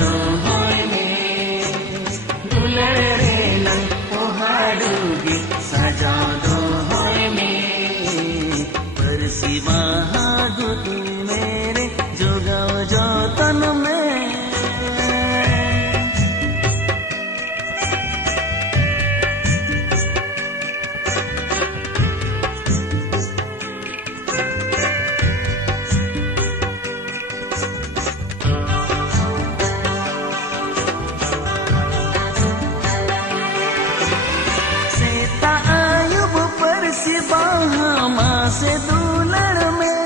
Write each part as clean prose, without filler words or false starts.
दो होय में दुलड़ रे नंग पोहाडूगी सजाओ दो होय में परसी बहादो तू मेरे जोगाओ जो तन में से दुलड़ में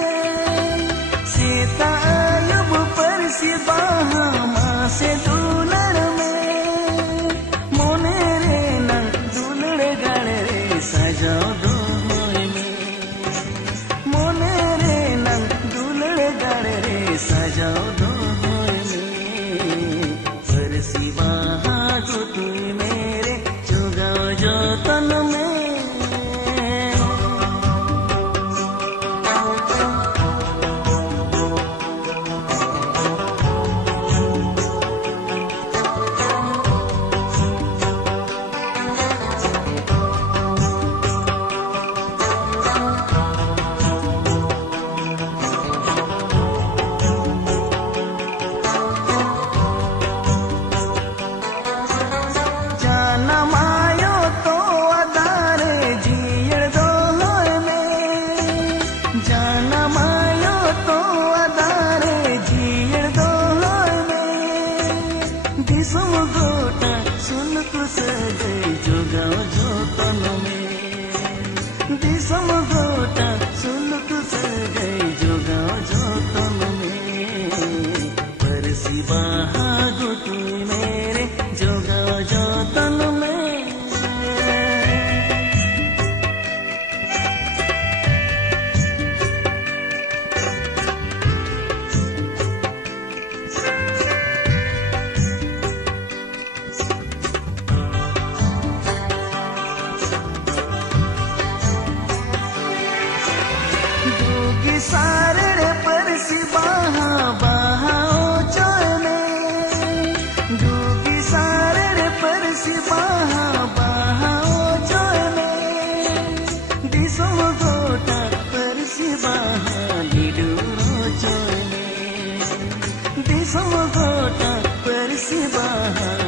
सीता आयुब पर सिबाहा से दुलड़ में मोने रे नंग दुलड़ गड़ रे सजाओ दो होय में मोने रे नंग दुलड़ गड़ रे सजाओ दो होय में पर सिबाहा तू मेरे जोगाओ जो तन में दिसम गोटा सुन तुस गई जोगाओ जो तन में परसी बहादो तू मेरे जोगाओ जो तन में सारे परसी बहा बहाओ चोय में डूगी सारे परसी बहा बहाओ चोय में दिसम गोटा परसी बहा डिडूरो चोय में दिसम गोटा परसी बहा